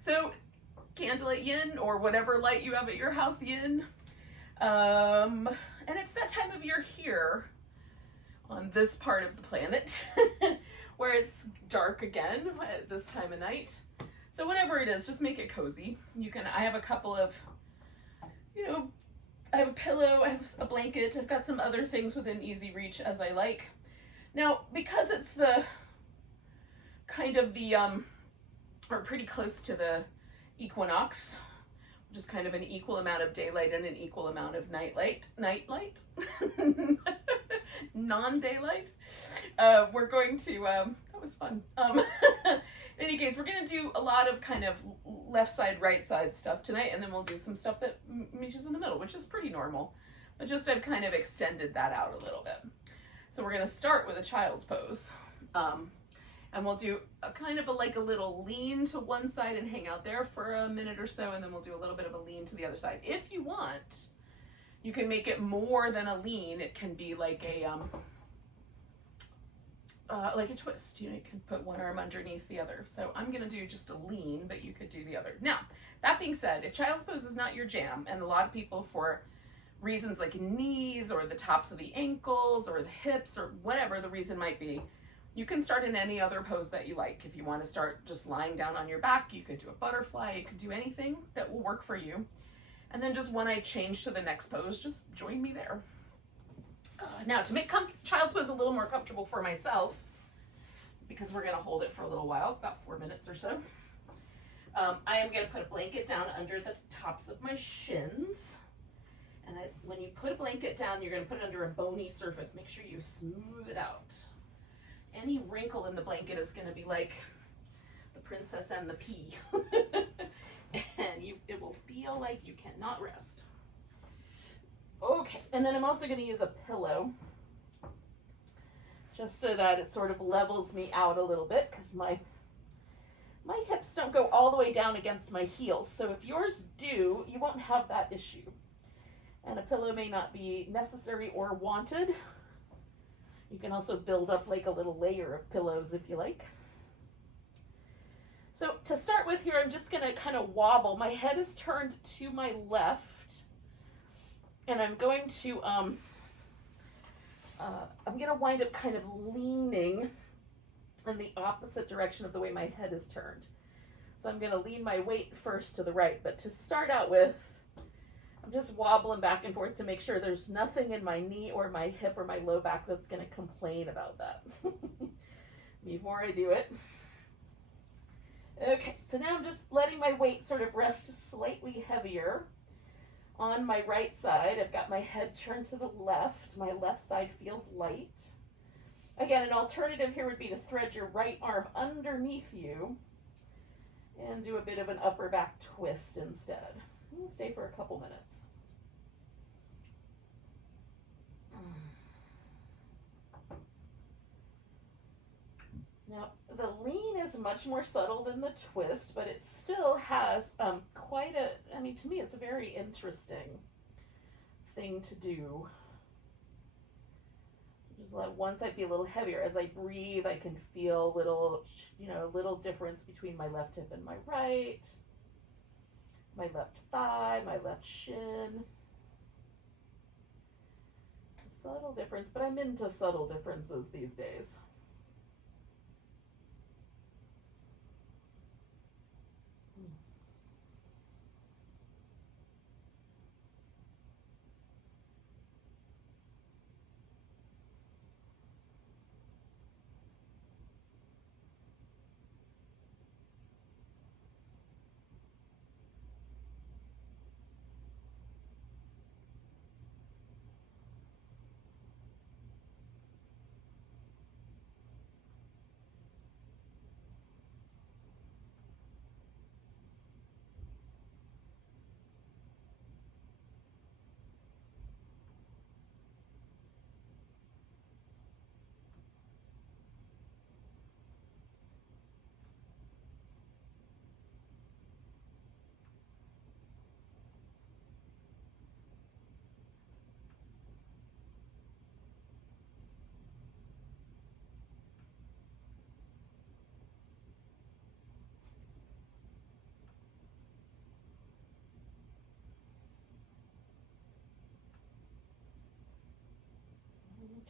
So Candlelight Yin, or whatever light you have at your house, Yin. And it's that time of year here on this part of the planet where it's dark again at this time of night. So whatever it is, just make it cozy. I have a couple of, I have a pillow, I have a blanket, I've got some other things within easy reach as I like. Now, because it's the kind of the, or pretty close to the equinox, which is kind of an equal amount of daylight and an equal amount of nightlight, non-daylight. We're going to, that was fun. In any case, we're going to do a lot of kind of left side, right side stuff tonight, and then we'll do some stuff that meets in the middle, which is pretty normal. But just I've kind of extended that out a little bit. So we're going to start with a child's pose. And we'll do a kind of a little lean to one side and hang out there for a minute or so, and then we'll do a little bit of a lean to the other side. If you want, you can make it more than a lean. It can be like a twist. You can put one arm underneath the other. So I'm gonna do just a lean, but you could do the other. Now, that being said, if child's pose is not your jam, and a lot of people, for reasons like knees or the tops of the ankles or the hips or whatever the reason might be, you can start in any other pose that you like. If you want to start just lying down on your back, you could do a butterfly, you could do anything that will work for you. And then just when I change to the next pose, just join me there. Now, to make child's pose a little more comfortable for myself, because we're going to hold it for a little while, about 4 minutes or so, I am going to put a blanket down under the tops of my shins. And when you put a blanket down, you're going to put it under a bony surface. Make sure you smooth it out. Any wrinkle in the blanket is going to be like the princess and the pea. And it will feel like you cannot rest. Okay, and then I'm also going to use a pillow just so that it sort of levels me out a little bit, because my hips don't go all the way down against my heels. So if yours do, you won't have that issue. And a pillow may not be necessary or wanted. You can also build up like a little layer of pillows if you like. So to start with here, I'm just going to kind of wobble. My head is turned to my left, and I'm going to wind up kind of leaning in the opposite direction of the way my head is turned. So I'm going to lean my weight first to the right, but to start out with, I'm just wobbling back and forth to make sure there's nothing in my knee or my hip or my low back that's going to complain about that before I do it. Okay, so now I'm just letting my weight sort of rest slightly heavier on my right side. I've got my head turned to the left. My left side feels light. Again, an alternative here would be to thread your right arm underneath you and do a bit of an upper back twist instead. We'll stay for a couple minutes. Now, the lean is much more subtle than the twist, but it still has quite a, to me, it's a very interesting thing to do. Just let one side be a little heavier. As I breathe, I can feel a little difference between my left hip and my right. My left thigh, my left shin. It's a subtle difference, but I'm into subtle differences these days.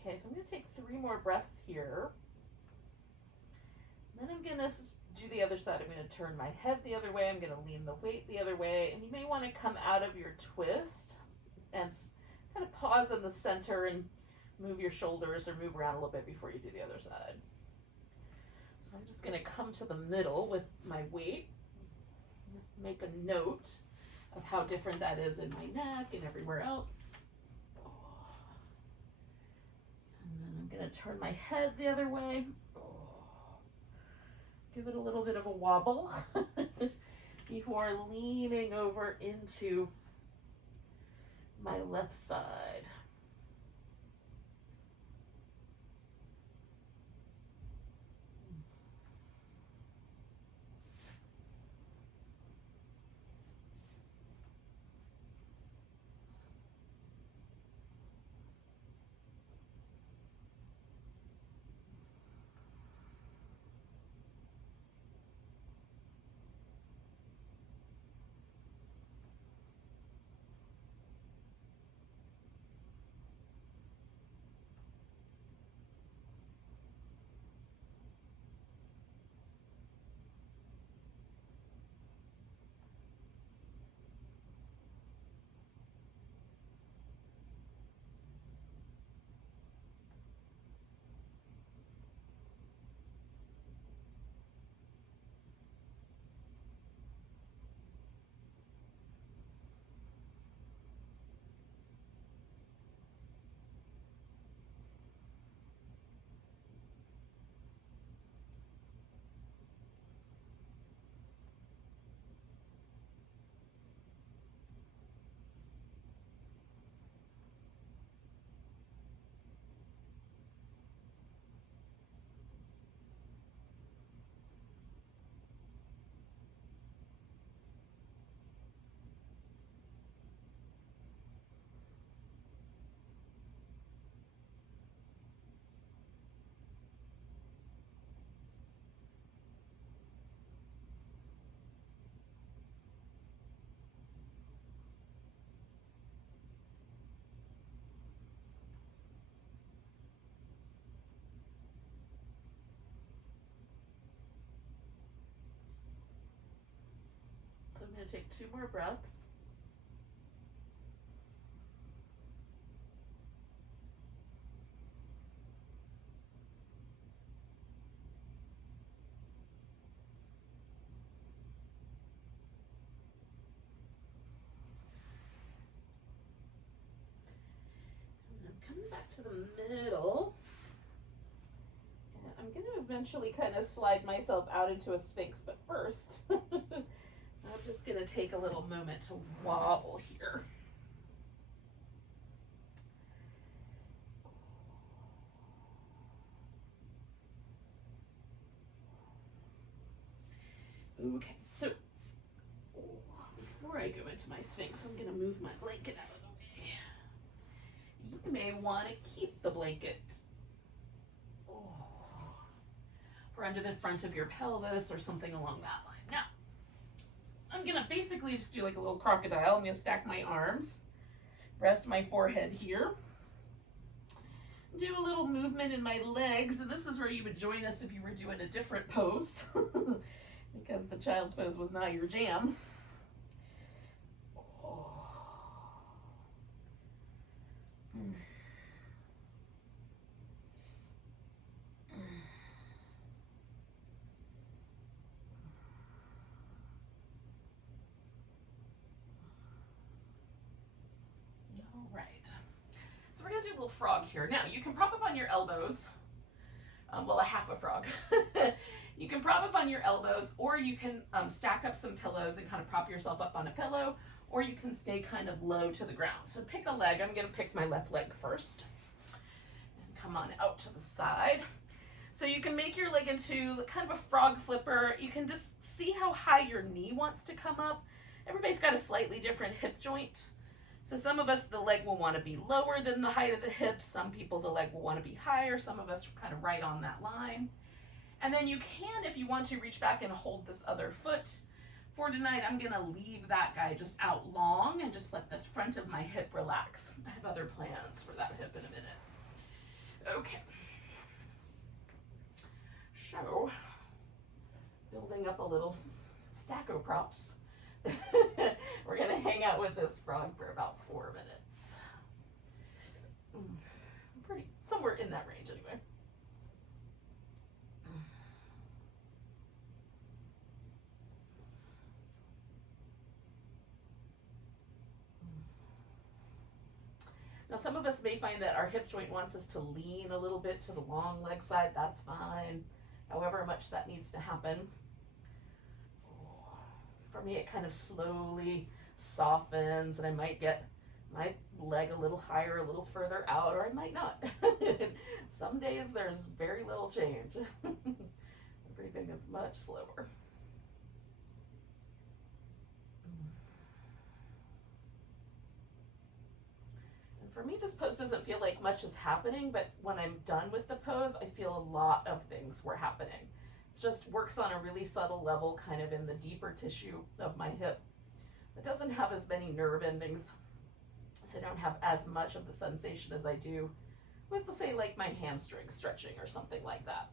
Okay, so I'm going to take 3 more breaths here. Then I'm going to do the other side. I'm going to turn my head the other way. I'm going to lean the weight the other way. And you may want to come out of your twist and kind of pause in the center and move your shoulders or move around a little bit before you do the other side. So I'm just going to come to the middle with my weight. Just make a note of how different that is in my neck and everywhere else. And then I'm going to turn my head the other way. Give it a little bit of a wobble before leaning over into my left side. So I'm going to take 2 more breaths. And I'm coming back to the middle. And I'm going to eventually kind of slide myself out into a Sphinx, but first, I'm just going to take a little moment to wobble here. Okay, so before I go into my Sphinx, I'm going to move my blanket out of the way. You may want to keep the blanket for under the front of your pelvis or something along that line. Now, I'm going to basically just do like a little crocodile. I'm going to stack my arms, rest my forehead here, do a little movement in my legs, and this is where you would join us if you were doing a different pose, because the child's pose was not your jam. So we're going to do a little frog here. Now, you can prop up on your elbows. Well, a half a frog. You can prop up on your elbows, or you can stack up some pillows and kind of prop yourself up on a pillow, or you can stay kind of low to the ground. So pick a leg. I'm going to pick my left leg first. And come on out to the side. So you can make your leg into kind of a frog flipper. You can just see how high your knee wants to come up. Everybody's got a slightly different hip joint. So some of us, the leg will want to be lower than the height of the hips. Some people, the leg will want to be higher. Some of us are kind of right on that line. And then you can, if you want to, reach back and hold this other foot. For tonight, I'm going to leave that guy just out long and just let the front of my hip relax. I have other plans for that hip in a minute. Okay. So, building up a little stack of props. We're gonna hang out with this frog for about 4 minutes. Pretty, somewhere in that range anyway. Now some of us may find that our hip joint wants us to lean a little bit to the long leg side. That's fine, however much that needs to happen. For me, it kind of slowly softens, and I might get my leg a little higher, a little further out, or I might not. Some days there's very little change. Everything is much slower. For me, this pose doesn't feel like much is happening, but when I'm done with the pose, I feel a lot of things were happening. It just works on a really subtle level, kind of in the deeper tissue of my hip. It doesn't have as many nerve endings, so I don't have as much of the sensation as I do with, let's say, like my hamstring stretching or something like that.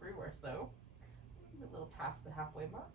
Through or so, maybe a little past the halfway mark.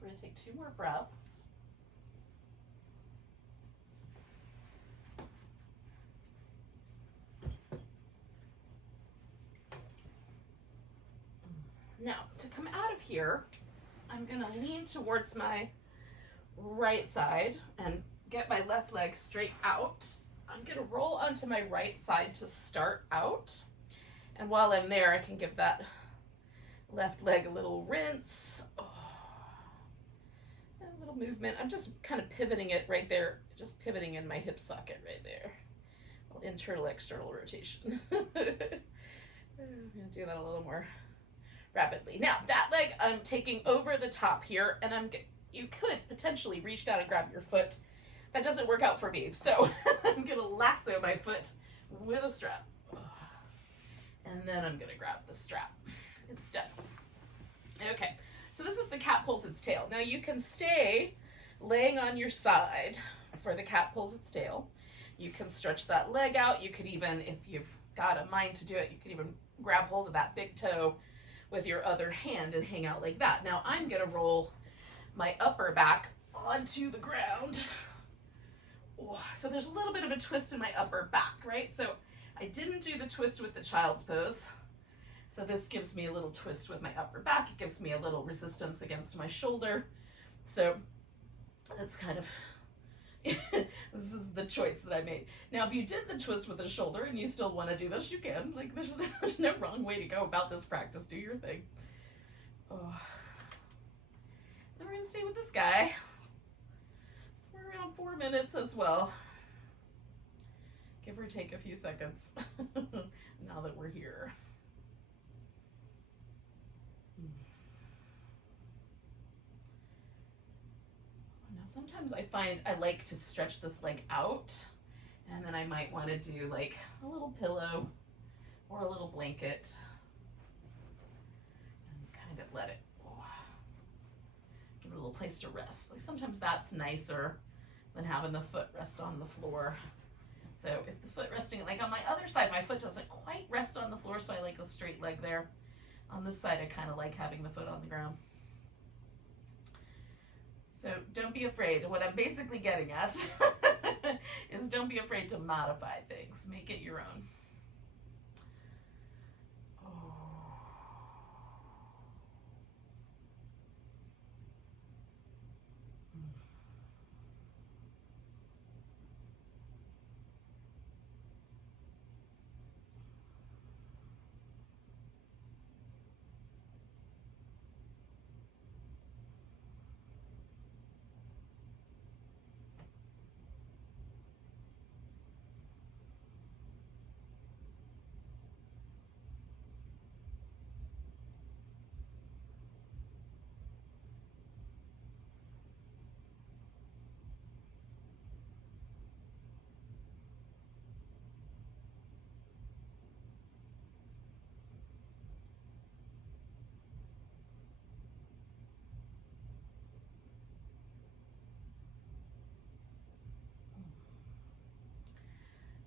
So we're going to take 2 more breaths. Now, to come out of here, I'm going to lean towards my right side and get my left leg straight out. I'm going to roll onto my right side to start out. And while I'm there, I can give that left leg a little rinse. A little movement. I'm just kind of pivoting it right there, just pivoting in my hip socket right there. A little internal, external rotation. I'm going to do that a little more rapidly. Now, that leg I'm taking over the top here, and you could potentially reach down and grab your foot. That doesn't work out for me, so I'm going to lasso my foot with a strap. And then I'm going to grab the strap instead. Okay, So this is the cat pulls its tail. Now you can stay laying on your side for the cat pulls its tail. You can stretch that leg out. You could even, if you've got a mind to do it, you could even grab hold of that big toe with your other hand and hang out like that. Now I'm gonna roll my upper back onto the ground. So there's a little bit of a twist in my upper back, right? So I didn't do the twist with the child's pose. So this gives me a little twist with my upper back. It gives me a little resistance against my shoulder. So that's kind of, this is the choice that I made. Now, if you did the twist with the shoulder and you still want to do this, you can. Like, there's no wrong way to go about this practice. Do your thing. Oh. Then we're going to stay with this guy for around 4 minutes as well. Give or take a few seconds now that we're here. Now sometimes I find I like to stretch this leg out, and then I might want to do like a little pillow or a little blanket and kind of let it give it a little place to rest. Like sometimes that's nicer than having the foot rest on the floor. So if the foot resting, like on my other side, my foot doesn't quite rest on the floor, so I like a straight leg there. On this side, I kind of like having the foot on the ground. So don't be afraid. What I'm basically getting at is don't be afraid to modify things. Make it your own.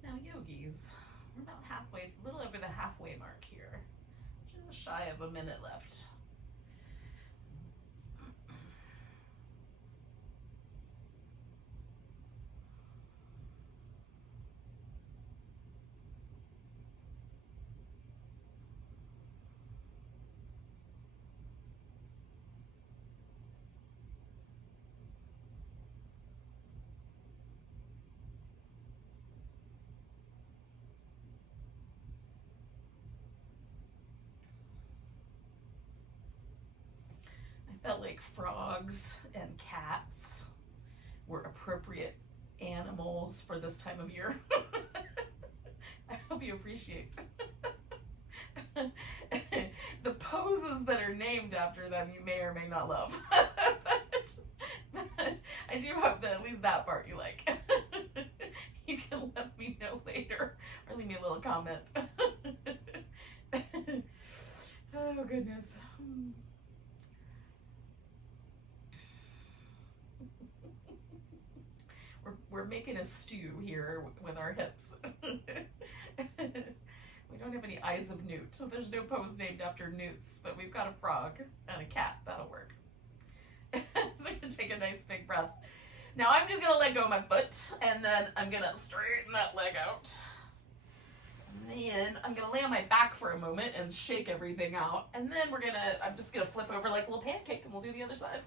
Now yogis, we're about halfway, a little over the halfway mark here. Just shy of a minute left. Felt like frogs and cats were appropriate animals for this time of year. I hope you appreciate the poses that are named after them. You may or may not love, but I do hope that at least that part you like. You can let me know later or leave me a little comment. Oh goodness. We're making a stew here with our hips. We don't have any eyes of newt, so there's no pose named after newts, but we've got a frog and a cat. That'll work. So I'm gonna take a nice big breath. Now I'm just gonna let go of my foot, and then I'm gonna straighten that leg out. And then I'm gonna lay on my back for a moment and shake everything out, and then I'm just gonna flip over like a little pancake, and we'll do the other side.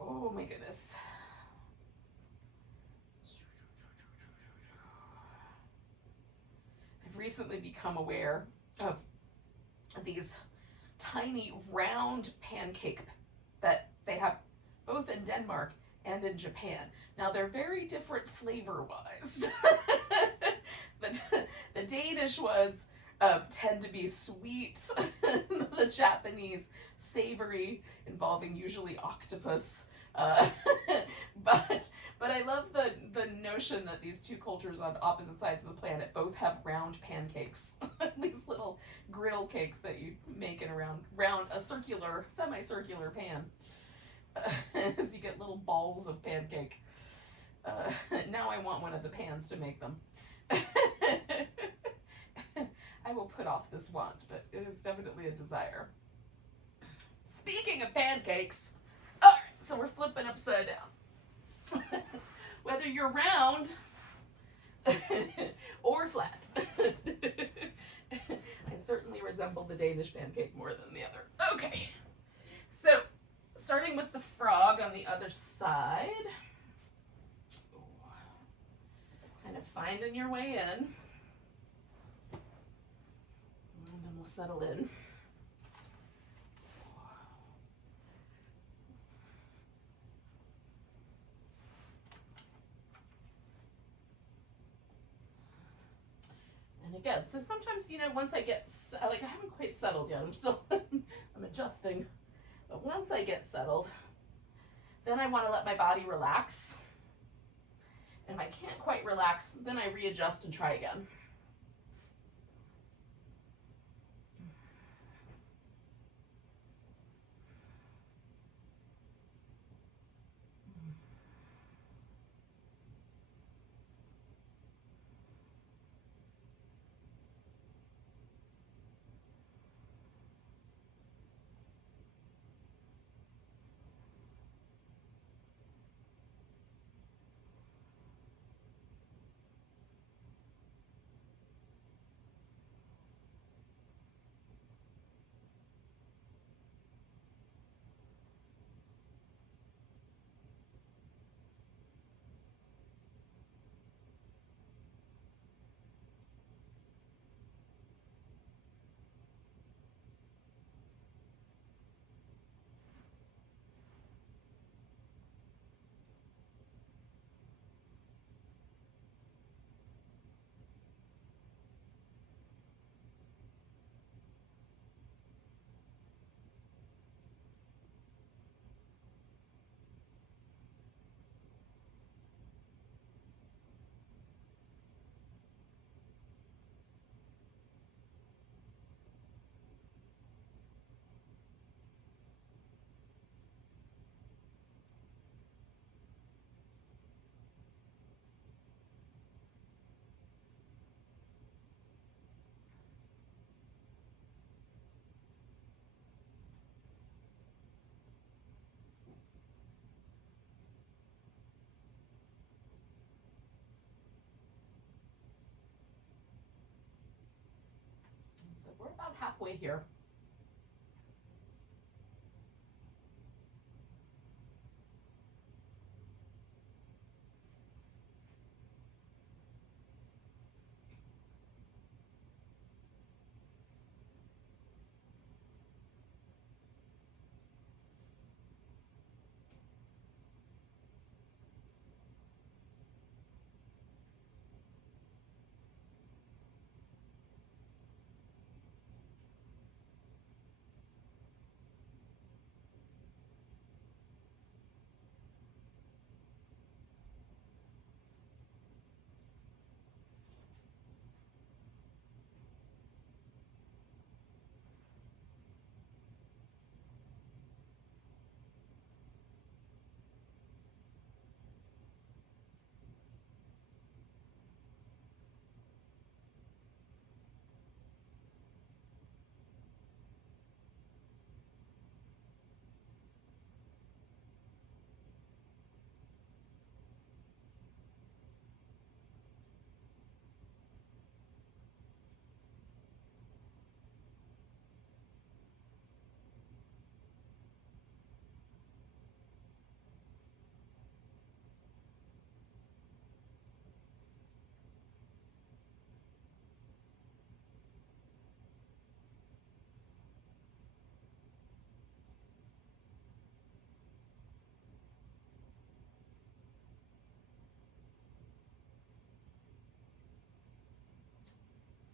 Oh my goodness. I've recently become aware of these tiny round pancake that they have both in Denmark and in Japan. Now they're very different flavor-wise. The Danish ones tend to be sweet. The Japanese savory, involving usually octopus. But I love the notion that these two cultures on opposite sides of the planet both have round pancakes. These little griddle cakes that you make in round a circular, semicircular pan. As you get little balls of pancake. Now I want one of the pans to make them. I will put off this want, but it is definitely a desire. Speaking of pancakes, all right, so we're flipping upside down. Whether you're round or flat. I certainly resemble the Danish pancake more than the other. Okay, so starting with the frog on the other side. Kind of finding your way in. And then we'll settle in. And again, so sometimes, once I get, I haven't quite settled yet. I'm still, I'm adjusting. But once I get settled, then I want to let my body relax. And if I can't quite relax, then I readjust and try again. So we're about halfway here.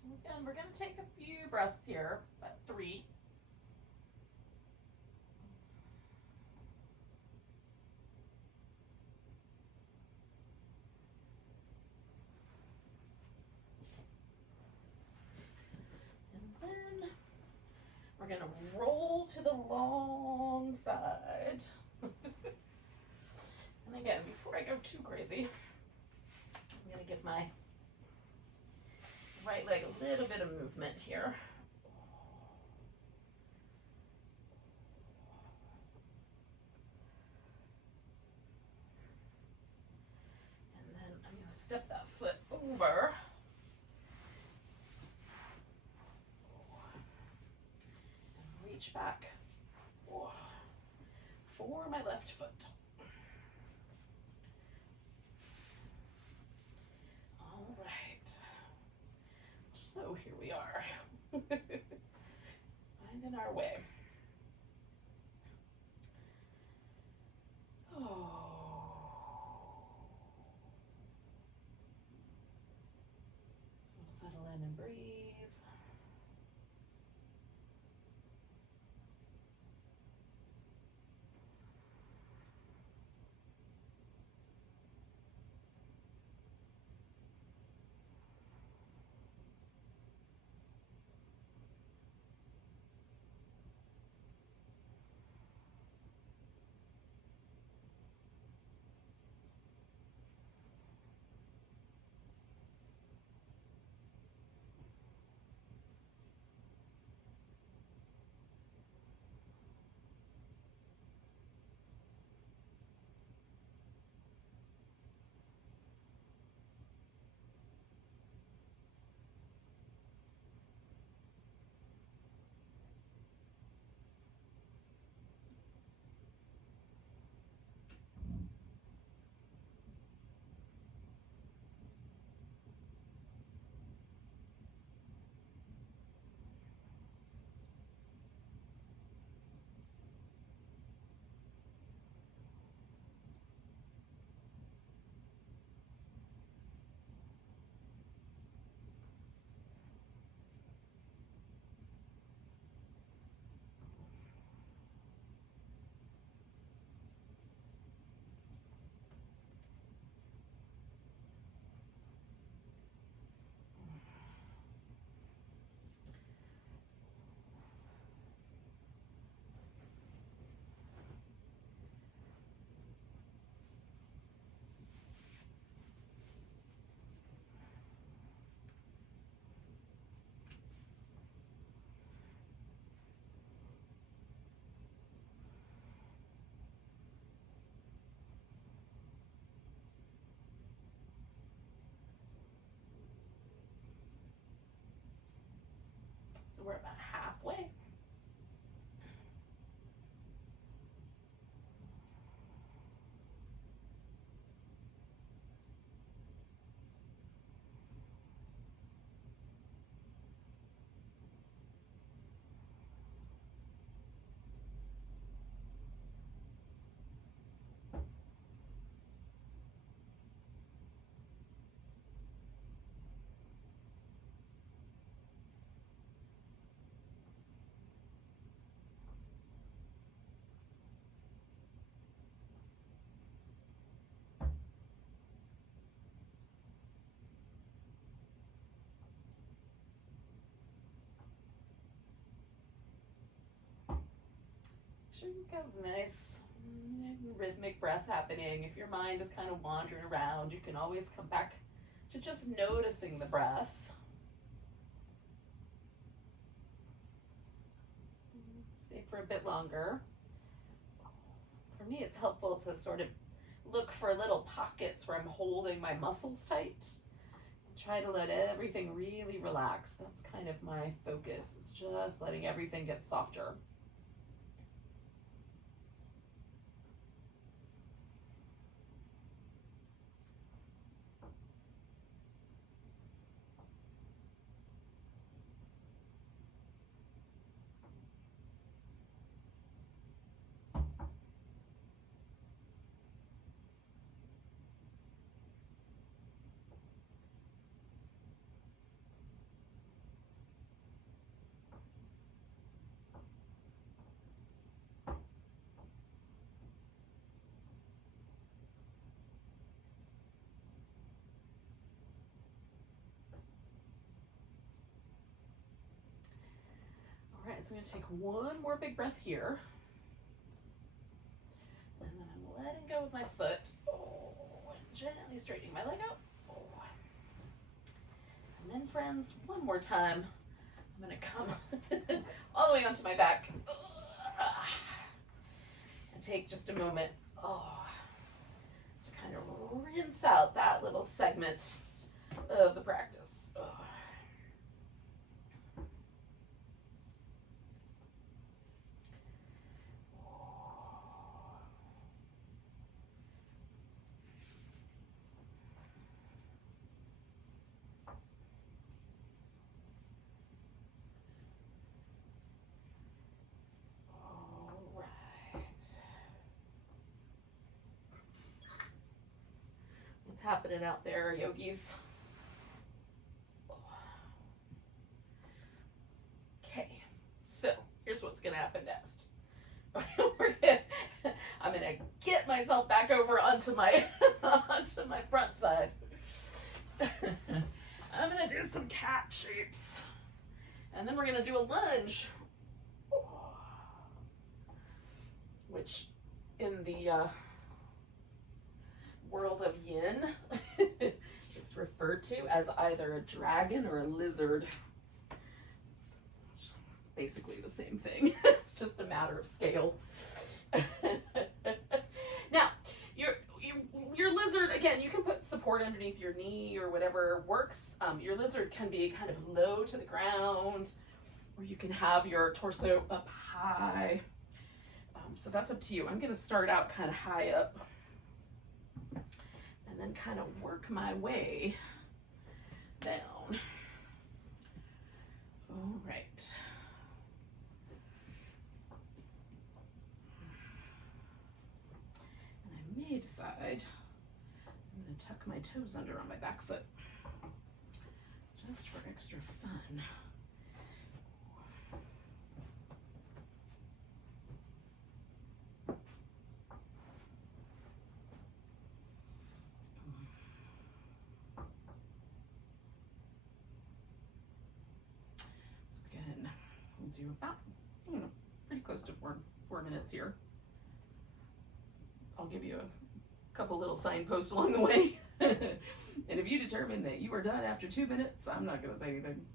So again, we're going to take a few breaths here, about 3. gonna roll to the long side. And again, before I go too crazy, I'm gonna give my right leg a little bit of movement here. And then I'm gonna step that foot over. And reach back for my left foot. All right. So here we are. Finding our way. Oh. So settle in and breathe. So we're about halfway. Sure, you've got a nice rhythmic breath happening. If your mind is kind of wandering around, you can always come back to just noticing the breath. Stay for a bit longer. For me, it's helpful to sort of look for little pockets where I'm holding my muscles tight. Try to let everything really relax. That's kind of my focus, is just letting everything get softer. so I'm going to take one more big breath here. And then I'm letting go with my foot. Oh, and gently straightening my leg out. Oh. And then, friends, one more time. I'm going to come all the way onto my back. And take just a moment to kind of rinse out that little segment of the practice. Happening out there, yogis. Okay, so here's what's gonna happen next. I'm gonna get myself back over onto my onto my front side. I'm gonna do some cat shapes, and then we're gonna do a lunge, which in the world of yin is referred to as either a dragon or a lizard. It's basically the same thing. It's just a matter of scale. Now, your lizard, again, you can put support underneath your knee or whatever works. Your lizard can be kind of low to the ground, or you can have your torso up high. So that's up to you. I'm going to start out kind of high up, and then kind of work my way down. All right. And I may decide I'm going to tuck my toes under on my back foot, just for extra fun. Do about, pretty close to four minutes here. I'll give you a couple little signposts along the way. And if you determine that you are done after 2 minutes, I'm not going to say anything.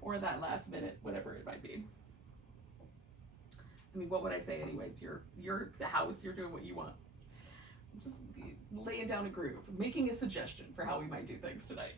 Or that last minute, whatever it might be. I mean, what would I say anyway? It's your house, you're doing what you want. I'm just laying down a groove, making a suggestion for how we might do things tonight.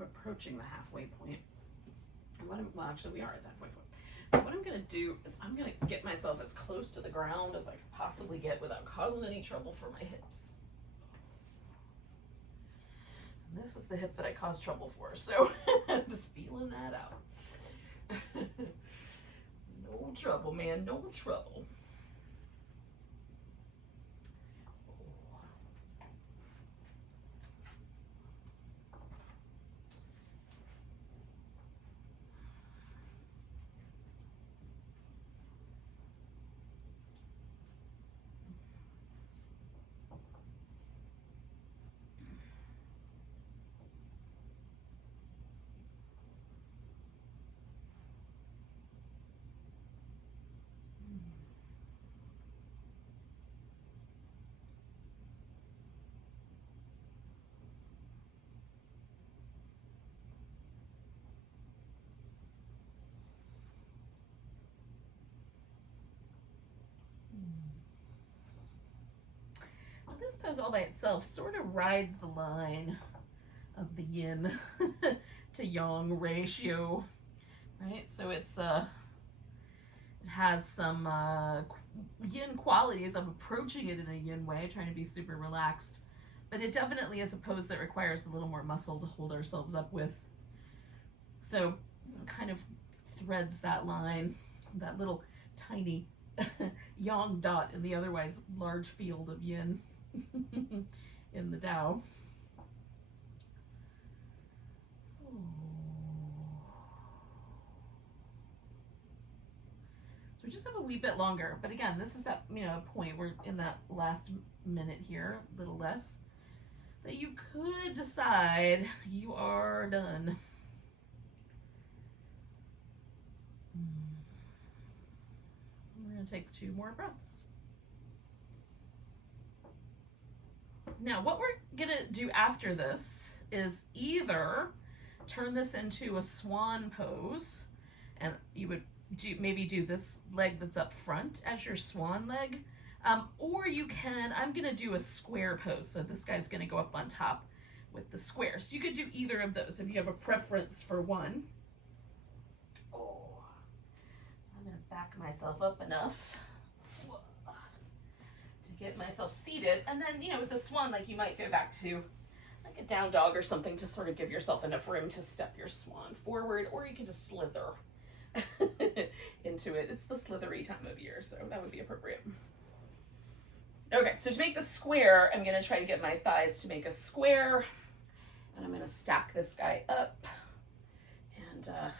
Approaching the halfway point. Well, actually, we are at the halfway point. So what I'm going to do is I'm going to get myself as close to the ground as I can possibly get without causing any trouble for my hips. And this is the hip that I caused trouble for, so I'm just feeling that out. No trouble, man, no trouble. Now this pose all by itself sort of rides the line of the yin to yang ratio, right? So it's it has some yin qualities of approaching it in a yin way, trying to be super relaxed, but it definitely is a pose that requires a little more muscle to hold ourselves up with. So it kind of threads that line, that little tiny yang dot in the otherwise large field of yin in the Tao. So we just have a wee bit longer, but again, this is that, point where in that last minute here, a little less, that you could decide you are done. We're going to take 2 more breaths. Now, what we're going to do after this is either turn this into a swan pose, and you would maybe do this leg that's up front as your swan leg, or you can, I'm going to do a square pose. So this guy's going to go up on top with the square. So you could do either of those if you have a preference for one. I'm going to back myself up enough to get myself seated. And then, with the swan, like you might go back to like a down dog or something to sort of give yourself enough room to step your swan forward, or you can just slither into it. It's the slithery time of year, so that would be appropriate. Okay, so to make the square, I'm going to try to get my thighs to make a square, and I'm going to stack this guy up, and I'm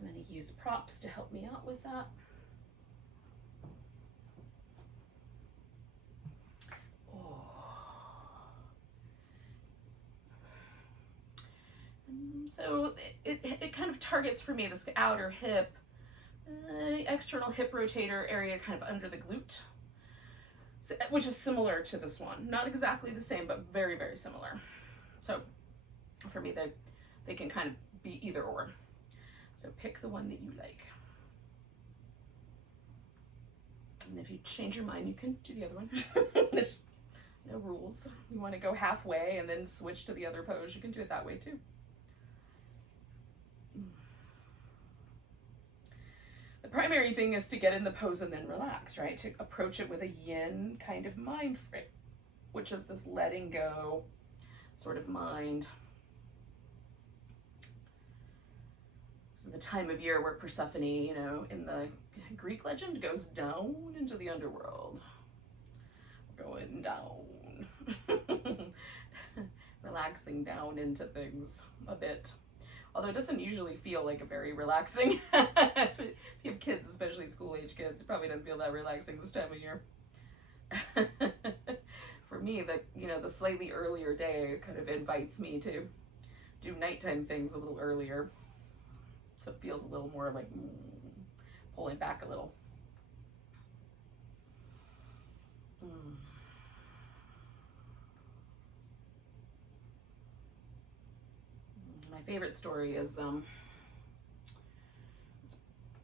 going to use props to help me out with that. So it kind of targets for me this outer hip, external hip rotator area kind of under the glute, so, which is similar to this one. Not exactly the same, but very, very similar. So for me, they can kind of be either or. So pick the one that you like. And if you change your mind, you can do the other one. There's no rules. You want to go halfway and then switch to the other pose, you can do it that way too. The primary thing is to get in the pose and then relax, right? To approach it with a yin kind of mind frame, which is this letting go sort of mind. This is the time of year where Persephone, in the Greek legend, goes down into the underworld. Going down. Relaxing down into things a bit. Although it doesn't usually feel like a very relaxing. If you have kids, especially school-age kids, it probably doesn't feel that relaxing this time of year. For me, the slightly earlier day kind of invites me to do nighttime things a little earlier. So it feels a little more like pulling back a little. My favorite story is it's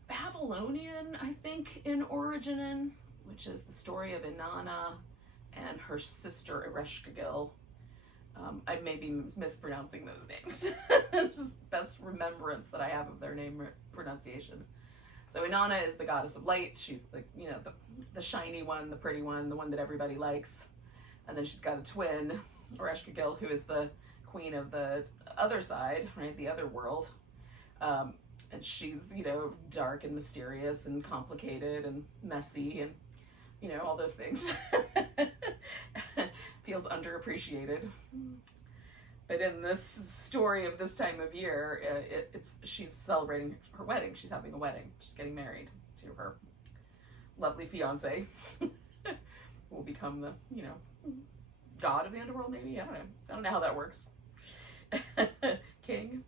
Babylonian, I think, in origin, which is the story of Inanna and her sister Ereshkigal. I may be mispronouncing those names. Just the best remembrance that I have of their name pronunciation. So Inanna is the goddess of light. She's the shiny one, the pretty one, the one that everybody likes. And then she's got a twin, Ereshkigal, who is the queen of the other side, right, the other world. And she's, dark and mysterious and complicated and messy and, all those things. Feels underappreciated. But in this story of this time of year, she's celebrating her wedding. She's having a wedding. She's getting married to her lovely fiance, who will become the, god of the underworld, maybe? I don't know how that works. King,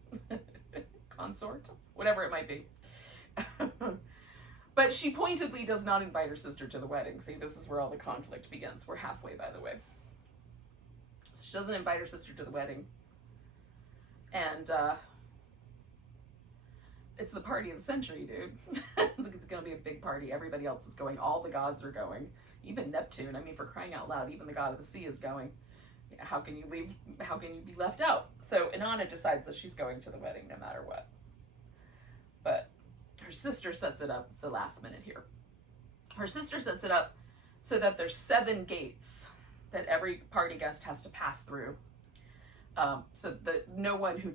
consort, whatever it might be. But she pointedly does not invite her sister to the wedding. See, this is where all the conflict begins. We're halfway, by the way. So she doesn't invite her sister to the wedding. And it's the party of the century, dude. It's gonna be a big party. Everybody else is going. All the gods are going. Even Neptune. I mean, for crying out loud, even the god of the sea is going. How can you leave? How can you be left out? So Inanna decides that she's going to the wedding no matter what. But her sister sets it up. It's the last minute here. Her sister sets it up so that there's 7 gates that every party guest has to pass through. So that no one who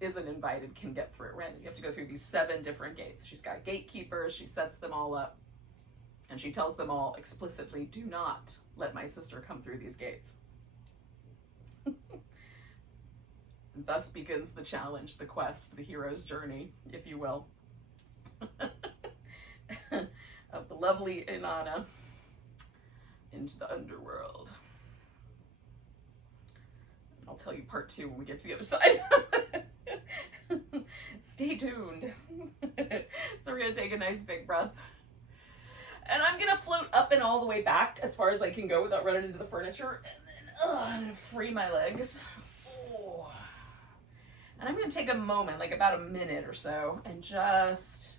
isn't invited can get through, right? You have to go through these 7 different gates. She's got gatekeepers, she sets them all up, and she tells them all explicitly, do not let my sister come through these gates. And thus begins the challenge, the quest, the hero's journey, if you will, of the lovely Inanna into the underworld. I'll tell you part 2 when we get to the other side. Stay tuned. So we're gonna take a nice big breath. And I'm gonna float up and all the way back as far as I can go without running into the furniture. And then I'm gonna free my legs. Oh. And I'm gonna take a moment, like about a minute or so, and just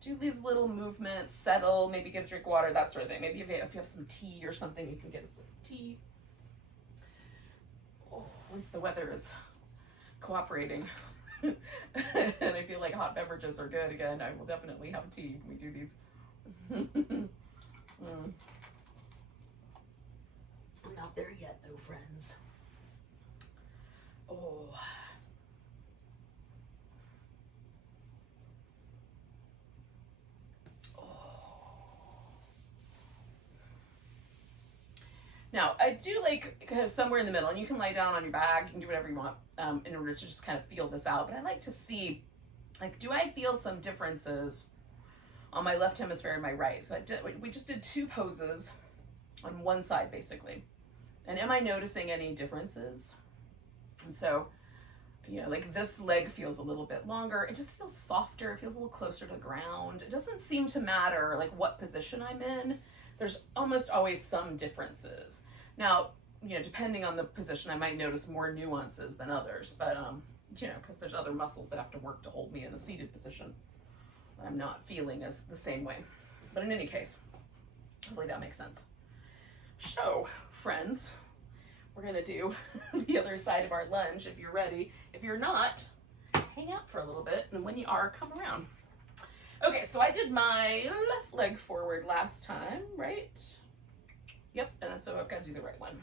do these little movements, settle, maybe get a drink of water, that sort of thing. Maybe if you have some tea or something, you can get a sip of tea. Once the weather is cooperating and I feel like hot beverages are good again, I will definitely have tea when we do these. I'm not there yet though, friends. Oh. Now, I do like kind of somewhere in the middle, and you can lie down on your back, you can do whatever you want in order to just kind of feel this out. But I like to see, like, do I feel some differences on my left hemisphere and my right? So we just did 2 poses on one side, basically. And am I noticing any differences? And so, you know, like this leg feels a little bit longer. It just feels softer. It feels a little closer to the ground. It doesn't seem to matter, like, what position I'm in. There's almost always some differences. Now, you know, depending on the position, I might notice more nuances than others, but, you know, because there's other muscles that have to work to hold me in the seated position that I'm not feeling as the same way. But in any case, hopefully that makes sense. So, friends, we're gonna do the other side of our lunge if you're ready. If you're not, hang out for a little bit, and when you are, come around. Okay, so I did my left leg forward last time, right? Yep, and so I've got to do the right one.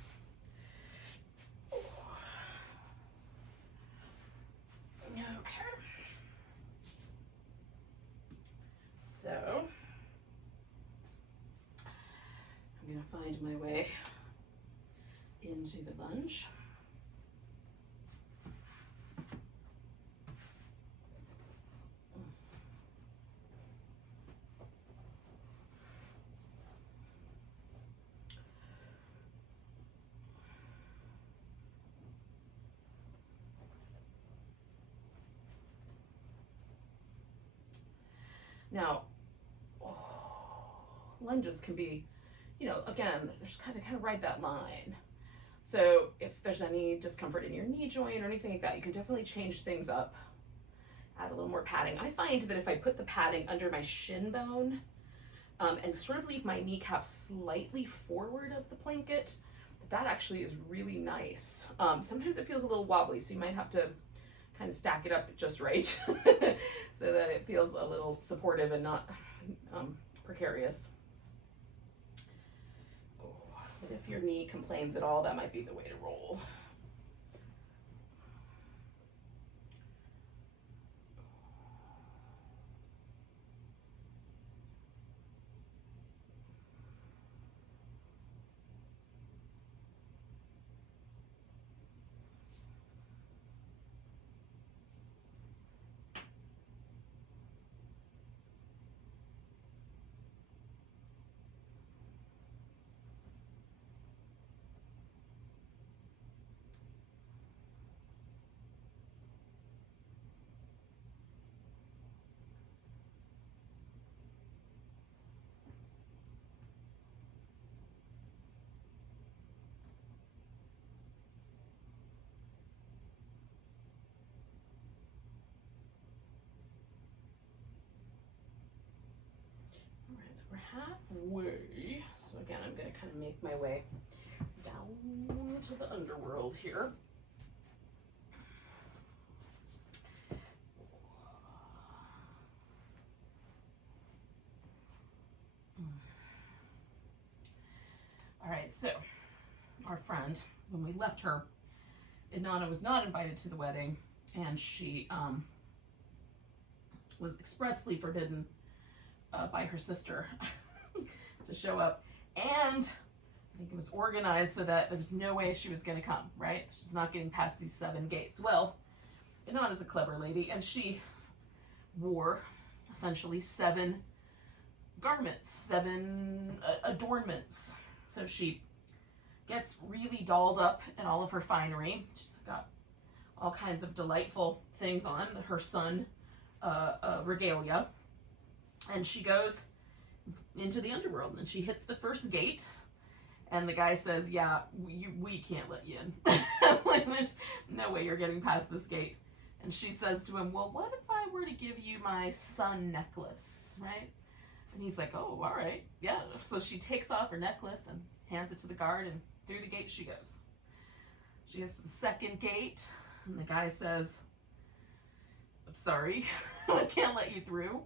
Okay. So, I'm going to find my way into the lunge. Now, lunges can be, you know, again, there's kind of ride that line. So if there's any discomfort in your knee joint or anything like that, you can definitely change things up. Add a little more padding. I find that if I put the padding under my shin bone and sort of leave my kneecap slightly forward of the blanket, that actually is really nice. Sometimes it feels a little wobbly, so you might have to kind of stack it up just right so that it feels a little supportive and not precarious. But if your knee complains at all, that might be the way to roll. we're halfway. So again, I'm going to kind of make my way down to the underworld here. All right, so our friend, when we left her, Inanna was not invited to the wedding, and she was expressly forbidden by her sister to show up, and I think it was organized so that there was no way she was going to come, right? She's not getting past these 7 gates. Well, Inanna's a clever lady, and she wore essentially 7 garments, 7 adornments. So she gets really dolled up in all of her finery. She's got all kinds of delightful things on, her son regalia. And she goes into the underworld, and she hits the first gate, and the guy says, yeah, we can't let you in. Like, there's no way you're getting past this gate. And she says to him, well, what if I were to give you my sun necklace, right? And he's like, oh, all right, yeah. So she takes off her necklace and hands it to the guard, and through the gate she goes. She gets to the second gate, and the guy says, I'm sorry, I can't let you through.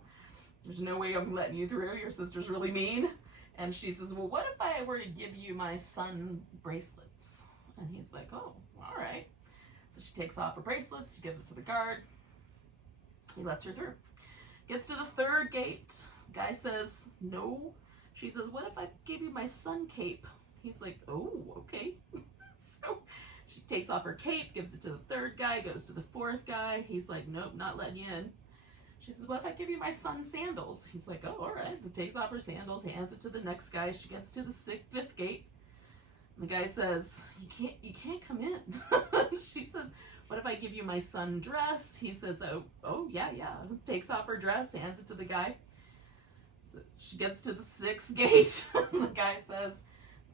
There's no way I'm letting you through. Your sister's really mean. And she says, well, what if I were to give you my sun bracelets? And he's like, oh, all right. So she takes off her bracelets, she gives it to the guard. He lets her through. Gets to the third gate. Guy says, no. She says, what if I gave you my sun cape? He's like, oh, okay. So she takes off her cape, gives it to the third guy, goes to the fourth guy. He's like, nope, not letting you in. She says, what if I give you my sun sandals? He's like, oh, all right. So takes off her sandals, hands it to the next guy. She gets to the fifth gate. And the guy says, you can't come in. She says, what if I give you my sun dress? He says, oh, yeah. Takes off her dress, hands it to the guy. So she gets to the 6th gate. The guy says,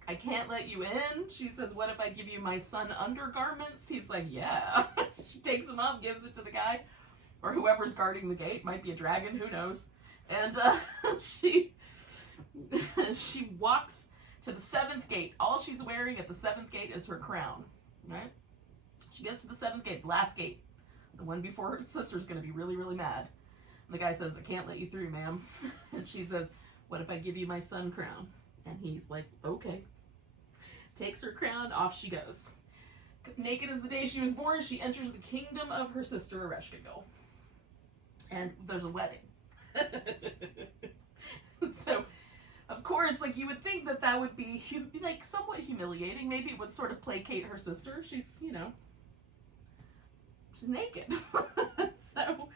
I can't let you in. She says, what if I give you my sun undergarments? He's like, yeah. So she takes them off, gives it to the guy, or whoever's guarding the gate. Might be a dragon, who knows. And she walks to the 7th gate. All she's wearing at the 7th gate is her crown, right? She gets to the 7th gate, last gate, the one before her sister's going to be really, really mad. And the guy says, I can't let you through, ma'am. And she says, what if I give you my sun crown? And he's like, okay. Takes her crown, off she goes. Naked as the day she was born, she enters the kingdom of her sister, Ereshkigal. And there's a wedding. So, of course, like, you would think that would be like somewhat humiliating. Maybe it would sort of placate her sister. She's, she's naked. So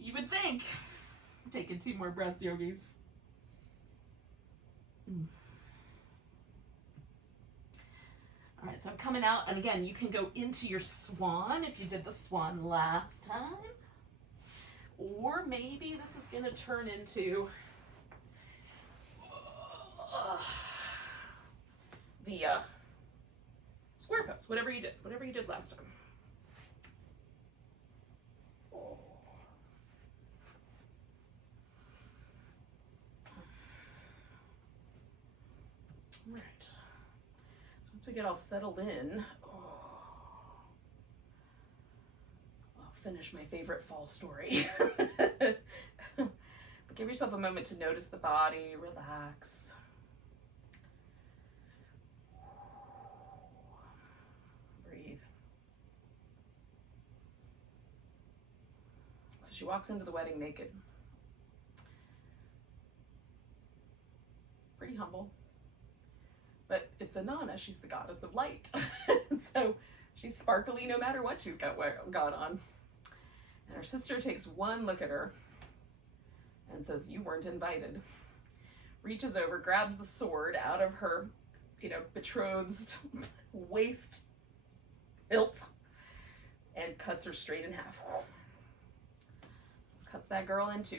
you would think. Taking 2 more breaths, yogis. All right, so I'm coming out, and again, you can go into your swan if you did the swan last time. Or maybe this is going to turn into the square pose, whatever you did last time. All right. So once we get all settled in, I'll finish my favorite fall story. But give yourself a moment to notice the body, relax. Breathe. So she walks into the wedding naked. Pretty humble. But it's Inanna, she's the goddess of light. So she's sparkly no matter what she's got on. And her sister takes one look at her and says, you weren't invited. Reaches over, grabs the sword out of her, betrothed's waist hilt and cuts her straight in half. Just cuts that girl in 2.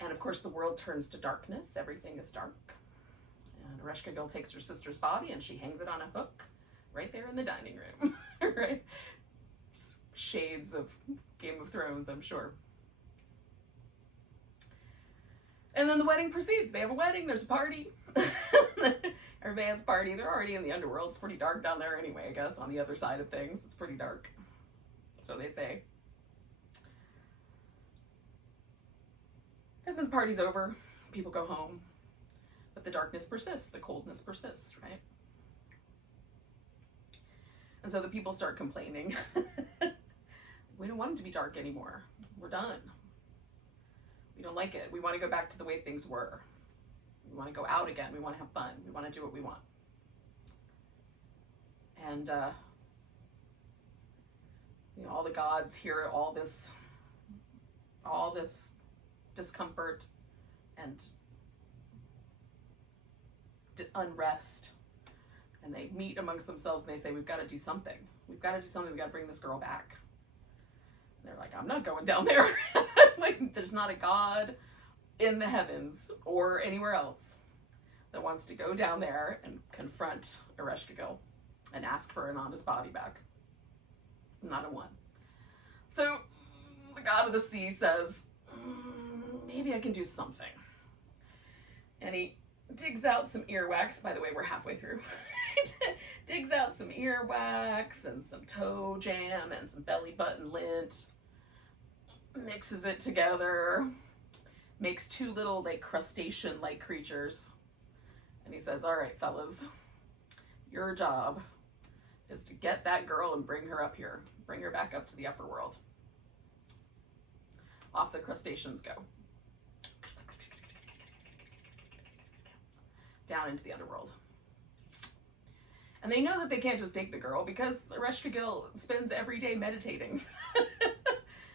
And of course the world turns to darkness. Everything is dark. And Ereshkigal takes her sister's body and she hangs it on a hook right there in the dining room. Right? Shades of Game of Thrones, I'm sure. And then the wedding proceeds. They have a wedding, there's a party. Everybody has a party. They're already in the underworld. It's pretty dark down there anyway, I guess, on the other side of things. It's pretty dark. So they say. And then the party's over. People go home. But the darkness persists. The coldness persists, right? And so the people start complaining. We don't want it to be dark anymore. We're done. We don't like it. We want to go back to the way things were. We want to go out again. We want to have fun. We want to do what we want. And you know, all the gods hear all this discomfort and unrest, and they meet amongst themselves and they say, we've got to do something. We've got to do something. We've got to bring this girl back. And they're like, I'm not going down there. Like, there's not a god in the heavens or anywhere else that wants to go down there and confront Ereshkigal and ask for an honest body back. Not a one. So the god of the sea says, maybe I can do something. And he digs out some earwax. By the way, we're halfway through. Digs out some earwax and some toe jam and some belly button lint. Mixes it together. Makes two little like crustacean-like creatures. And he says, all right, fellas, your job is to get that girl and bring her up here. Bring her back up to the upper world. Off the crustaceans go. Down into the underworld. And they know that they can't just take the girl because Ereshkigal spends every day meditating.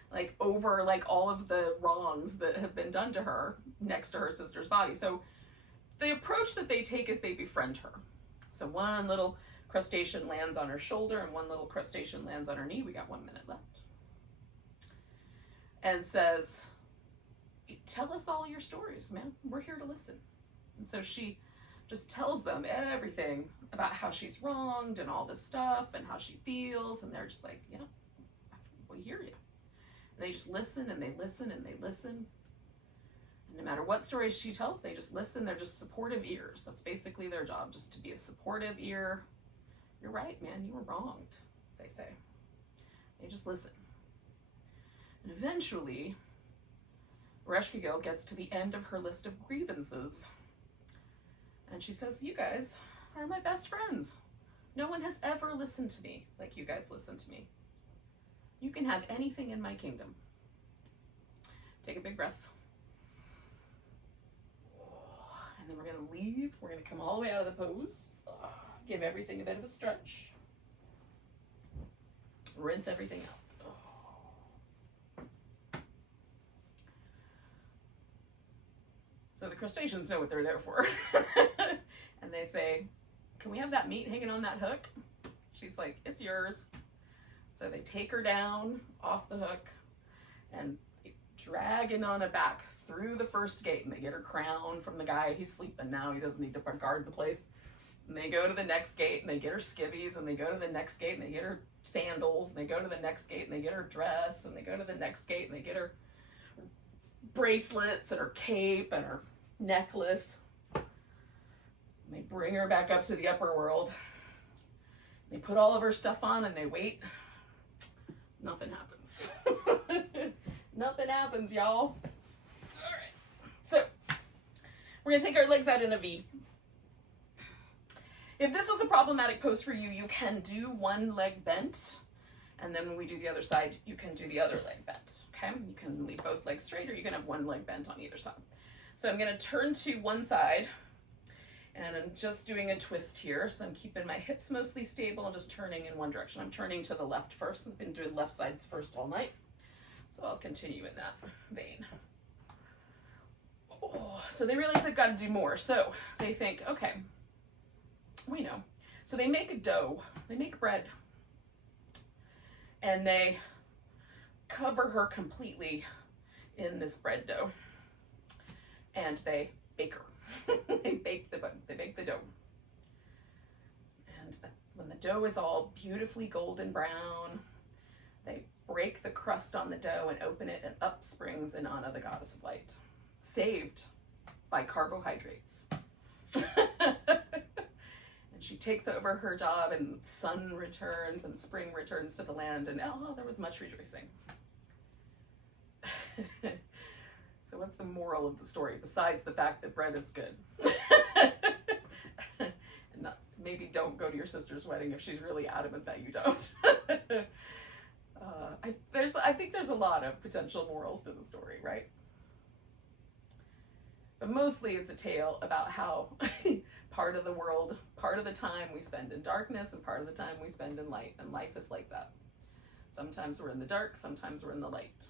Like over like all of the wrongs that have been done to her next to her sister's body. So the approach that they take is they befriend her. So one little crustacean lands on her shoulder and one little crustacean lands on her knee. We got 1 minute left. And says, tell us all your stories, man. We're here to listen. And so she just tells them everything about how she's wronged and all this stuff and how she feels. And they're just like, yeah, we hear you. And they just listen and they listen and they listen. And no matter what stories she tells, they just listen. They're just supportive ears. That's basically their job, just to be a supportive ear. You're right, man, you were wronged, they say. They just listen. And eventually, Ereshkigal gets to the end of her list of grievances. And she says, you guys are my best friends. No one has ever listened to me like you guys listen to me. You can have anything in my kingdom. Take a big breath. And then we're going to leave. We're going to come all the way out of the pose. Give everything a bit of a stretch. Rinse everything out. So the crustaceans know what they're there for. And they say, can we have that meat hanging on that hook? She's like, it's yours. So they take her down off the hook and they drag Inanna back through the first gate, and they get her crown from the guy. He's sleeping now. He doesn't need to guard the place. And they go to the next gate and they get her skivvies, and they go to the next gate and they get her sandals, and they go to the next gate and they get her dress, and they go to the next gate and they get her bracelets and her cape and her necklace. And they bring her back up to the upper world. They put all of her stuff on and they wait. Nothing happens. Nothing happens, y'all. All right. So we're going to take our legs out in a V. If this is a problematic pose for you, you can do one leg bent. And then when we do the other side, you can do the other leg bent. Okay? You can leave both legs straight, or you can have one leg bent on either side. So I'm going to turn to one side. And I'm just doing a twist here. So I'm keeping my hips mostly stable and just turning in one direction. I'm turning to the left first. I've been doing left sides first all night. So I'll continue in that vein. Oh, so they realize they've got to do more. So they think, okay, we know. So they make a dough. They make bread. And they cover her completely in this bread dough. And they bake her. They bake the dough. And when the dough is all beautifully golden brown, they break the crust on the dough and open it, and up springs Inanna, the goddess of light. Saved by carbohydrates. And she takes over her job, and sun returns and spring returns to the land, and oh, there was much rejoicing. So what's the moral of the story besides the fact that bread is good? And maybe don't go to your sister's wedding if she's really adamant that you don't. I think there's a lot of potential morals to the story, right? But mostly it's a tale about how part of the world, part of the time we spend in darkness and part of the time we spend in light, and life is like that. Sometimes we're in the dark, sometimes we're in the light.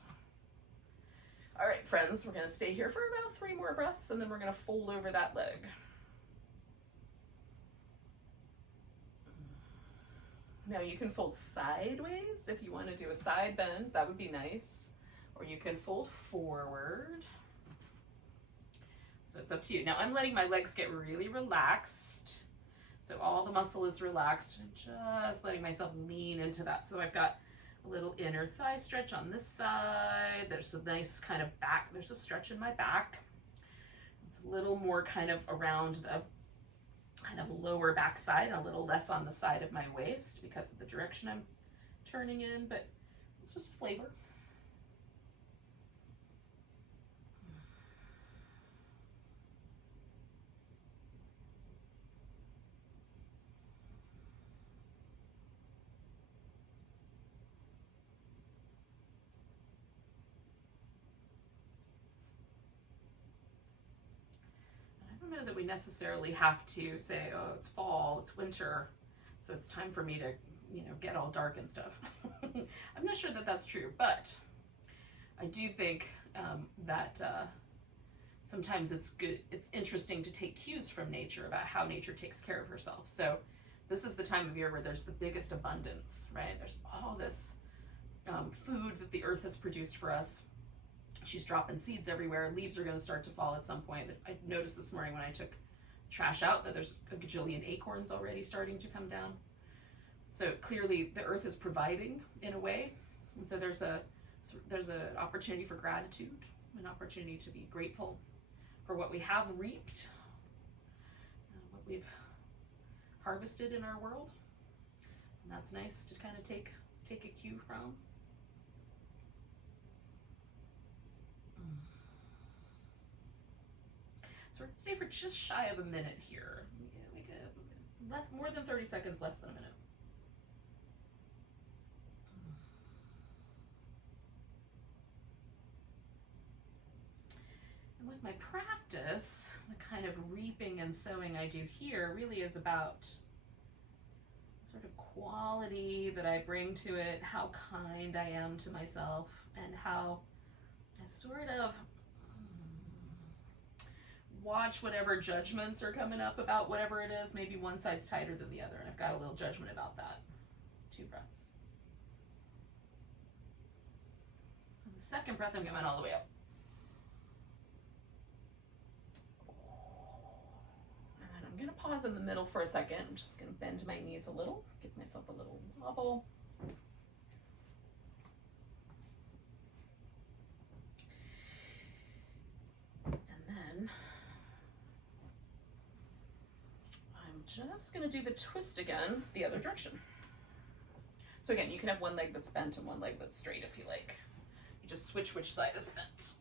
All right, friends, we're gonna stay here for about 3 more breaths, and then we're gonna fold over that leg. Now you can fold sideways if you want to do a side bend, that would be nice. Or you can fold forward. So it's up to you. Now I'm letting my legs get really relaxed. So all the muscle is relaxed. I'm just letting myself lean into that. So I've got a little inner thigh stretch on this side. There's a nice kind of back, there's a stretch in my back. It's a little more kind of around the kind of lower back side, a little less on the side of my waist because of the direction I'm turning in, but it's just flavor. That we necessarily have to say, oh, it's fall, it's winter, so it's time for me to, get all dark and stuff. I'm not sure that that's true, but I do think that sometimes it's interesting to take cues from nature about how nature takes care of herself. So this is the time of year where there's the biggest abundance, right? There's all this food that the earth has produced for us. She's dropping seeds everywhere. Leaves are going to start to fall at some point. I noticed this morning when I took trash out that there's a gajillion acorns already starting to come down. So clearly the earth is providing in a way. And so there's an opportunity for gratitude, an opportunity to be grateful for what we have reaped, what we've harvested in our world. And that's nice to kind of take a cue from. So we're gonna stay for just shy of a minute here. More than 30 seconds, less than a minute. And with my practice, the kind of reaping and sowing I do here really is about sort of quality that I bring to it, how kind I am to myself, and how I sort of watch whatever judgments are coming up about whatever it is. Maybe one side's tighter than the other, and I've got a little judgment about that. 2 breaths. So the second breath, I'm going all the way up. And I'm going to pause in the middle for a second. I'm just going to bend my knees a little, give myself a little wobble. And then just going to do the twist again, the other direction. So again, you can have one leg that's bent and one leg that's straight if you like. You just switch which side is bent.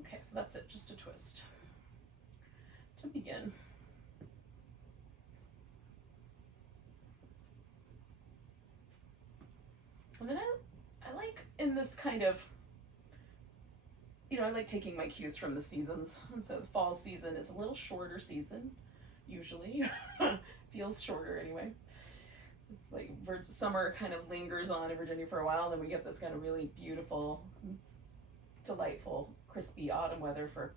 Okay, so that's it, just a twist. To begin. And then I like in this kind of, I like taking my cues from the seasons. And so the fall season is a little shorter season, usually. Feels shorter anyway. It's like summer kind of lingers on in Virginia for a while, then we get this kind of really beautiful, delightful, crispy autumn weather for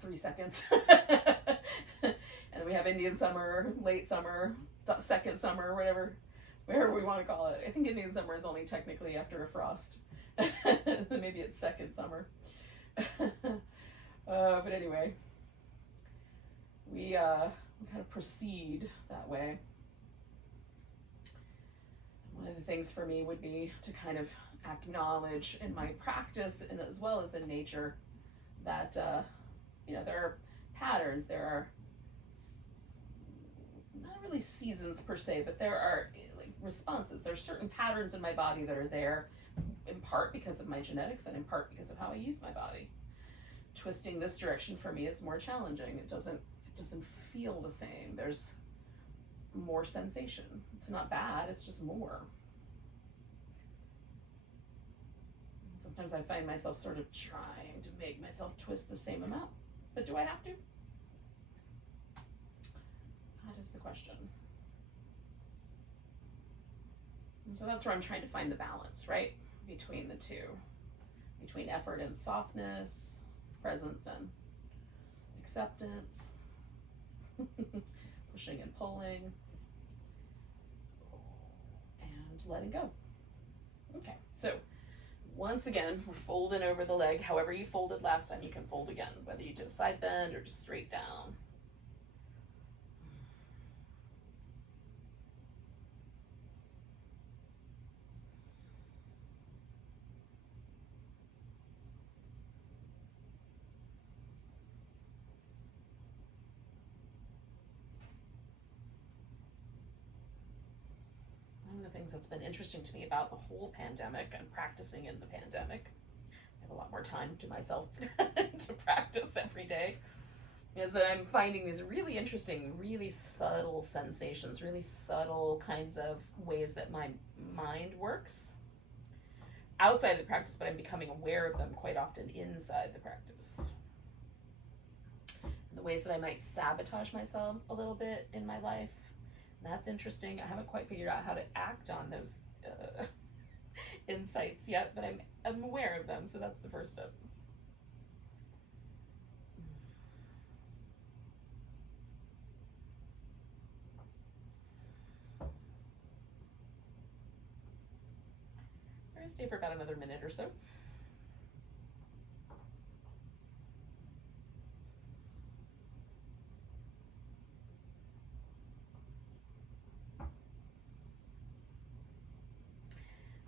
3 seconds. And then we have Indian summer, late summer, second summer, whatever we want to call it. I think Indian summer is only technically after a frost. Maybe it's second summer. But anyway, we kind of proceed that way. One of the things for me would be to kind of acknowledge in my practice and as well as in nature that, there are patterns, there are not really seasons per se, but there are like responses. There's certain patterns in my body that are there in part because of my genetics and in part because of how I use my body. Twisting this direction for me is more challenging. It doesn't feel the same. There's more sensation. It's not bad, it's just more. Sometimes I find myself sort of trying to make myself twist the same amount. But do I have to? That is the question. And so that's where I'm trying to find the balance, right? Between the two. Between effort and softness, presence and acceptance, pushing and pulling, and letting go. Okay, so once again, we're folding over the leg. However you folded last time, you can fold again, whether you did a side bend or just straight down. One of the things that's been interesting to me about the whole pandemic and practicing in the pandemic, I have a lot more time to myself to practice every day, is that I'm finding these really interesting, really subtle sensations, really subtle kinds of ways that my mind works outside the practice, but I'm becoming aware of them quite often inside the practice. And the ways that I might sabotage myself a little bit in my life. That's interesting. I haven't quite figured out how to act on those insights yet, but I'm aware of them, so that's the first step. So I'm going to stay for about another minute or so.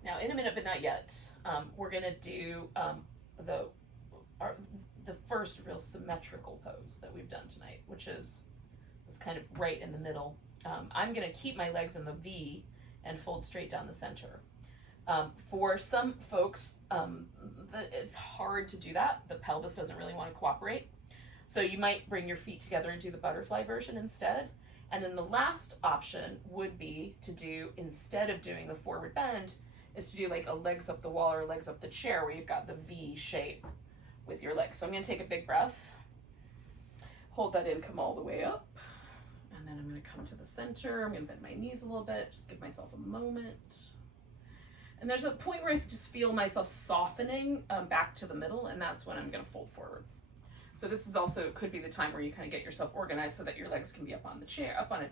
Now, in a minute, but not yet, we're going to do the first real symmetrical pose that we've done tonight, which is kind of right in the middle. I'm going to keep my legs in the V and fold straight down the center. For some folks, it's hard to do that. The pelvis doesn't really want to cooperate. So you might bring your feet together and do the butterfly version instead. And then the last option would be to do, instead of doing the forward bend, is to do like a legs up the wall or legs up the chair where you've got the V shape with your legs. So I'm going to take a big breath, hold that in, come all the way up, and then I'm going to come to the center. I'm going to bend my knees a little bit, just give myself a moment. And there's a point where I just feel myself softening back to the middle, and that's when I'm going to fold forward. So this is also, could be the time where you kind of get yourself organized so that your legs can be up on the chair, up on a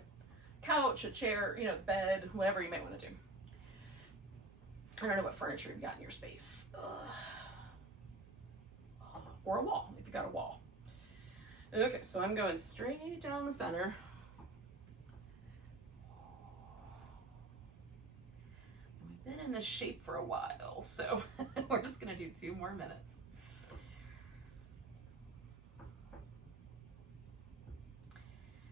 couch, a chair, bed, whatever you might want to do. I don't know what furniture you've got in your space. Or a wall, if you've got a wall. Okay, so I'm going straight down the center. We've been in this shape for a while, so we're just gonna do 2 more minutes.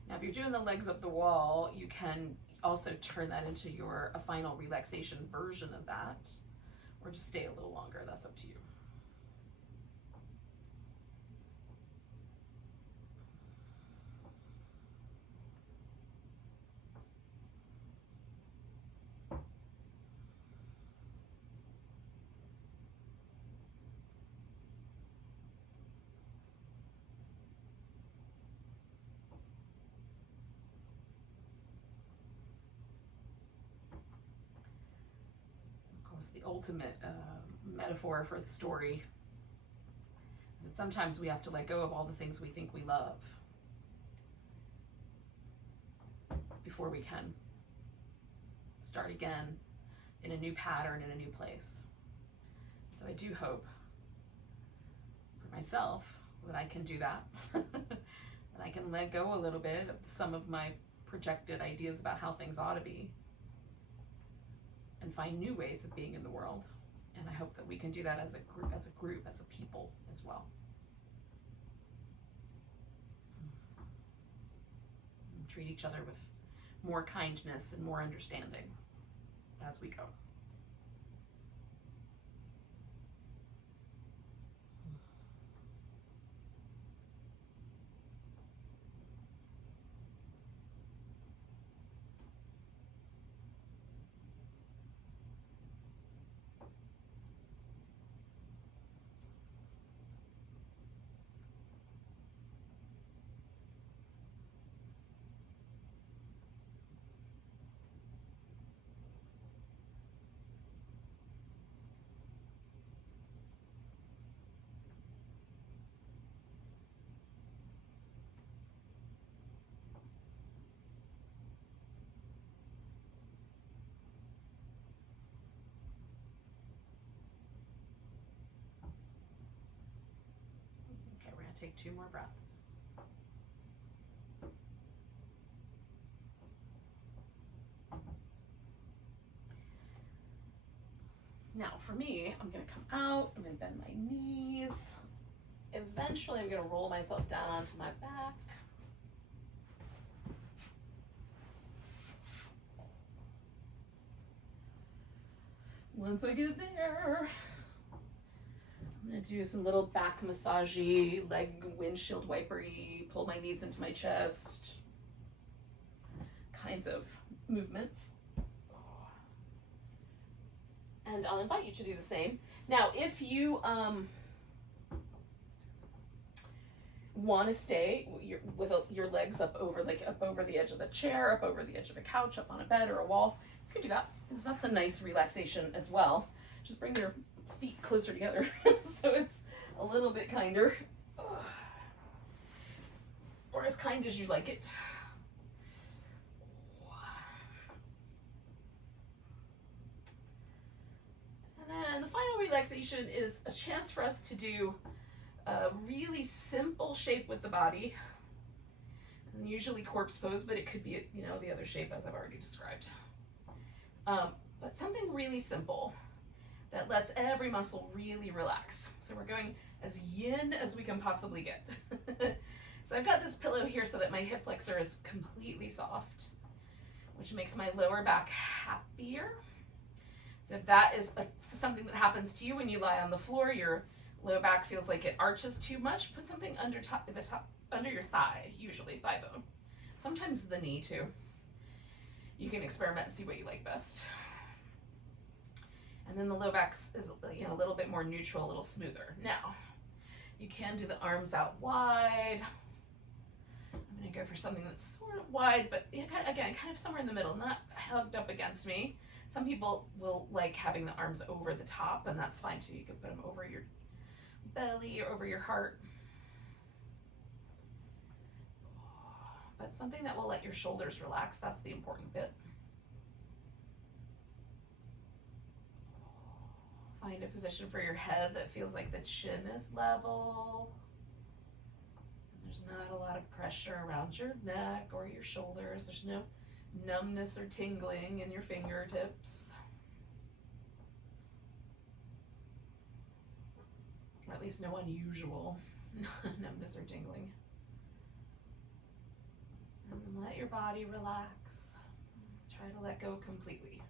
Now, if you're doing the legs up the wall, you can also turn that into a final relaxation version of that, or just stay a little longer. That's up to you. The ultimate metaphor for the story is that sometimes we have to let go of all the things we think we love before we can start again in a new pattern, in a new place. So I do hope for myself that I can do that, that I can let go a little bit of some of my projected ideas about how things ought to be, and find new ways of being in the world And I hope that we can do that as a group, as a people as well. And treat each other with more kindness and more understanding as we go. Take 2 more breaths. Now for me, I'm going to come out, I'm going to bend my knees. Eventually I'm going to roll myself down onto my back. Once I get there, I'm going to do some little back massagey, leg windshield wipery, pull my knees into my chest kinds of movements. And I'll invite you to do the same. Now, if you want to stay with your legs up over the edge of the chair, up over the edge of the couch, up on a bed or a wall, you can do that, because that's a nice relaxation as well. Just bring your feet closer together so it's a little bit kinder, or as kind as you like it. And then the final relaxation is a chance for us to do a really simple shape with the body, and usually corpse pose, but it could be, the other shape as I've already described. But something really simple that lets every muscle really relax. So we're going as yin as we can possibly get. So I've got this pillow here so that my hip flexor is completely soft, which makes my lower back happier. So if that is something that happens to you when you lie on the floor, your low back feels like it arches too much, put something under your thigh, usually thigh bone. Sometimes the knee too. You can experiment and see what you like best. And then the low back is a little bit more neutral, a little smoother. Now, you can do the arms out wide. I'm going to go for something that's sort of wide, but kind of somewhere in the middle, not hugged up against me. Some people will like having the arms over the top, and that's fine too. You can put them over your belly or over your heart. But something that will let your shoulders relax, that's the important bit. Find a position for your head that feels like the chin is level. And there's not a lot of pressure around your neck or your shoulders. There's no numbness or tingling in your fingertips. Or at least no unusual numbness or tingling. And then let your body relax. Try to let go completely.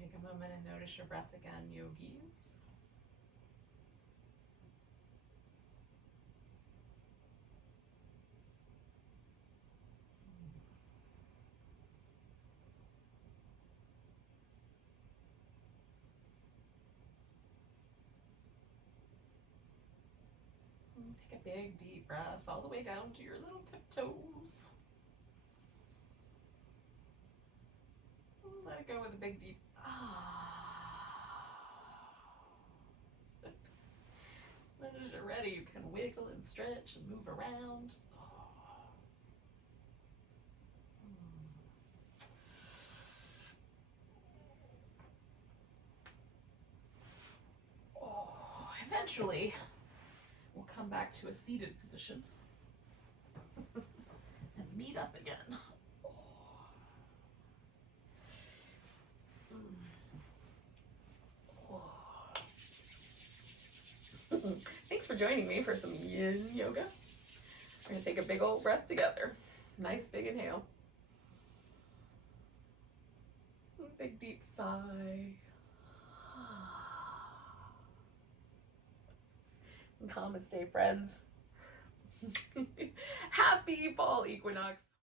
Take a moment and notice your breath again, yogis. Take a big deep breath all the way down to your little tiptoes. Let it go with a big deep Then as you're ready, you can wiggle and stretch and move around. Eventually, we'll come back to a seated position and meet up again. Thanks for joining me for some yin yoga. We're going to take a big old breath together. Nice big inhale. Big deep sigh. Namaste, friends. Happy fall equinox.